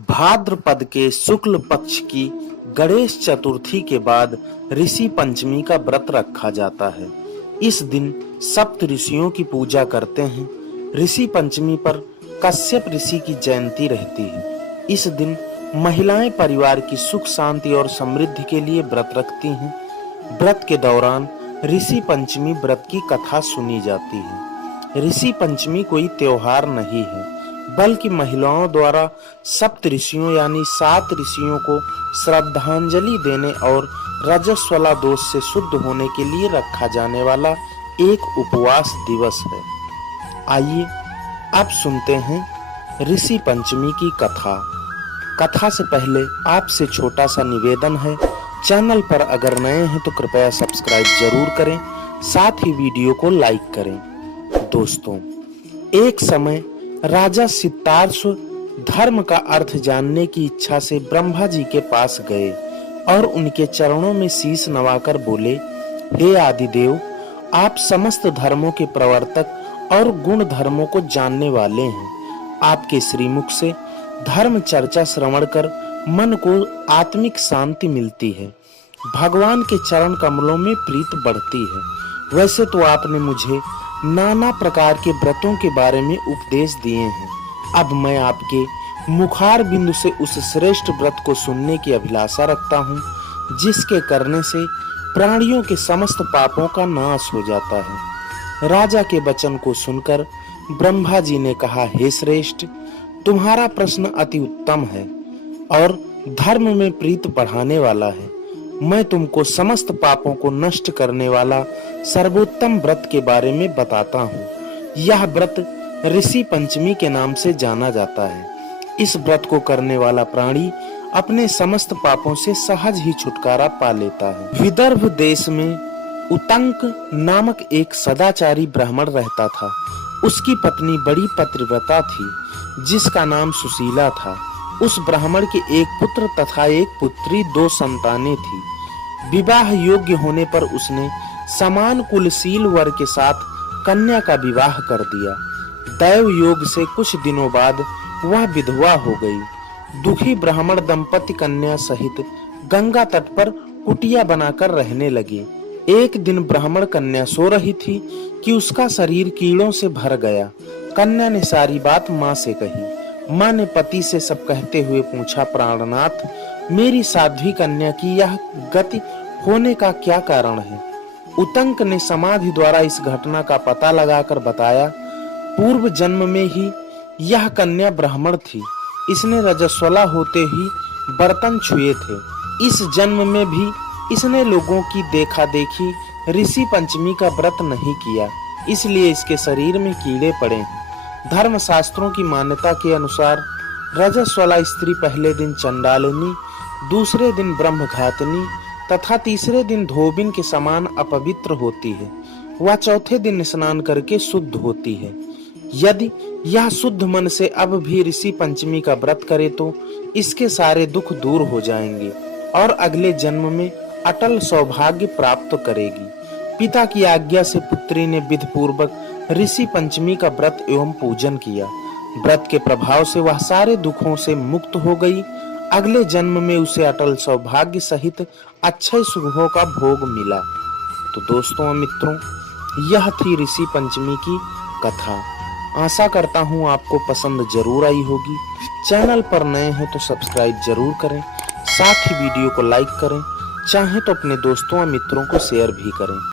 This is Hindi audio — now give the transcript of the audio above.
भाद्रपद के शुक्ल पक्ष की गणेश चतुर्थी के बाद ऋषि पंचमी का व्रत रखा जाता है। इस दिन सप्त ऋषियों की पूजा करते हैं। ऋषि पंचमी पर कश्यप ऋषि की जयंती रहती है। इस दिन महिलाएं परिवार की सुख शांति और समृद्धि के लिए व्रत रखती हैं। व्रत के दौरान ऋषि पंचमी व्रत की कथा सुनी जाती है। ऋषि पंचमी कोई त्योहार नहीं है, बल्कि महिलाओं द्वारा सप्त ऋषियों यानी 7 ऋषियों को श्रद्धांजलि देने और रजस्वला दोष से शुद्ध होने के लिए रखा जाने वाला एक उपवास दिवस है। आइए अब सुनते हैं ऋषि पंचमी की कथा। कथा से पहले आपसे छोटा सा निवेदन है, चैनल पर अगर नए हैं तो कृपया सब्सक्राइब जरूर करें, साथ ही वीडियो को लाइक करें। दोस्तों, एक समय राजा सिद्धार्थ धर्म का अर्थ जानने की इच्छा से ब्रह्मा जी के पास गए और उनके चरणों में शीश नवाकर बोले, हे आदिदेव, आप समस्त धर्मों के प्रवर्तक और गुण धर्मों को जानने वाले हैं। आपके श्रीमुख से धर्म चर्चा श्रवण कर मन को आत्मिक शांति मिलती है, भगवान के चरण कमलों में प्रीत बढ़ती है। वैसे तो आपने मुझे नाना प्रकार के व्रतों के बारे में उपदेश दिए हैं। अब मैं आपके मुखार बिंदु से उस श्रेष्ठ व्रत को सुनने की अभिलाषा रखता हूँ, जिसके करने से प्राणियों के समस्त पापों का नाश हो जाता है। राजा के वचन को सुनकर ब्रह्मा जी ने कहा, हे श्रेष्ठ, तुम्हारा प्रश्न अति उत्तम है और धर्म में प्रीत बढ़ाने वाला है। मैं तुमको समस्त पापों को नष्ट करने वाला सर्वोत्तम व्रत के बारे में बताता हूँ। यह व्रत ऋषि पंचमी के नाम से जाना जाता है। इस व्रत को करने वाला प्राणी अपने समस्त पापों से सहज ही छुटकारा पा लेता है। विदर्भ देश में उतंक नामक एक सदाचारी ब्राह्मण रहता था। उसकी पत्नी बड़ी पतिव्रता थी, जिसका नाम सुशीला था। उस ब्राह्मण के एक पुत्र तथा एक पुत्री, 2 संतानें थी। विवाह योग्य होने पर उसने समान कुलशील वर के साथ कन्या का विवाह कर दिया। दैव योग से कुछ दिनों बाद वह विधवा हो गई। दुखी ब्राह्मण दंपति कन्या सहित गंगा तट पर कुटिया बनाकर रहने लगे। एक दिन ब्राह्मण कन्या सो रही थी कि उसका शरीर कीड़ों से भर गया। कन्या ने सारी बात माँ से कही। माँ ने पति से सब कहते हुए पूछा, प्राणनाथ, मेरी साध्वी कन्या की यह गति होने का क्या कारण है? उतंक ने समाधि द्वारा इस घटना का पता लगाकर बताया, पूर्व जन्म में ही यह कन्या ब्राह्मण थी। इसने रजस्वला होते ही बर्तन छुए थे। इस जन्म में भी इसने लोगों की देखा देखी ऋषि पंचमी का व्रत नहीं किया, इसलिए इसके शरीर में कीड़े पड़े हैं। धर्म शास्त्रों की मान्यता के अनुसार रजस्वला स्त्री पहले दिन चंडालिनी, दूसरे दिन ब्रह्मघातिनी तथा तीसरे दिन धोबिन के समान अपवित्र होती है। वह चौथे दिन स्नान करके शुद्ध होती है। यदि यह शुद्ध मन से अब भी ऋषि पंचमी का व्रत करे तो इसके सारे दुख दूर हो जाएंगे और अगले जन्म में अटल सौभाग्य प्राप्त करेगी। पिता की आज्ञा से पुत्री ने विधि पूर्वक ऋषि पंचमी का व्रत एवं पूजन किया। व्रत के प्रभाव से वह सारे दुखों से मुक्त हो गई। अगले जन्म में उसे अटल सौभाग्य सहित अच्छे सुखों का भोग मिला। तो दोस्तों और मित्रों, यह थी ऋषि पंचमी की कथा। आशा करता हूँ आपको पसंद जरूर आई होगी। चैनल पर नए हैं तो सब्सक्राइब जरूर करें, साथ ही वीडियो को लाइक करें, चाहे तो अपने दोस्तों और मित्रों को शेयर भी करें।